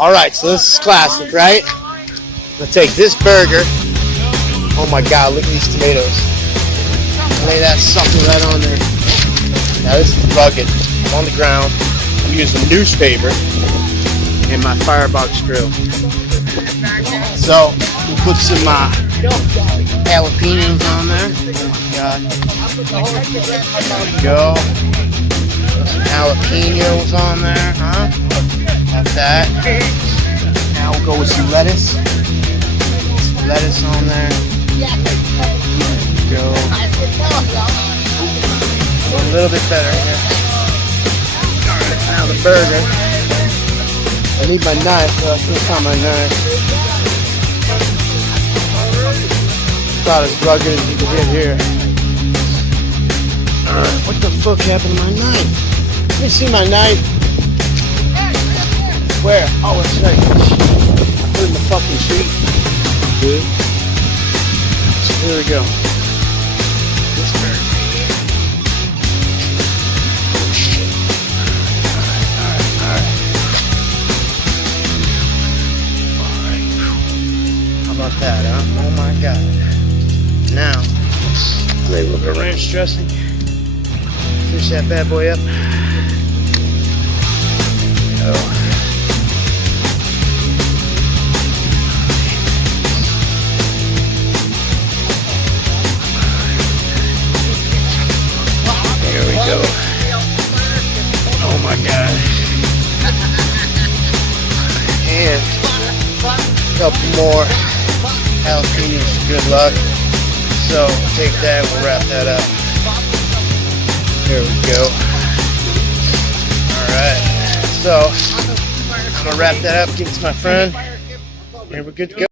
Alright, so this is classic, right? I'm gonna take this burger. Oh my god, look at these tomatoes. Lay that sucker right on there. Now this is rugged. I'm on the ground. I'm using newspaper in my firebox grill. So we'll put some jalapenos on there. Oh my god. There we go. Put some jalapenos on there, huh? Got that. Now we'll go with some lettuce. Some lettuce on there. There we go. A little bit better here. Alright, now the burger. I need my knife, but I can't find my knife. It's about as rugged as you can get here. Alright, what the fuck happened to my knife? Let me see my knife. Where? Oh, it's right. I put it in the fucking street. Dude. So here we go. This burger. How about that, huh? Oh my god. Now, maybe a little ranch dressing. Fish that bad boy up. Oh. There we go. Oh my god. And a couple more jalapenos for good luck. So take that, we'll wrap that up. There we go. Alright. So I'm gonna wrap that up, give it to my friend, and we're good to go.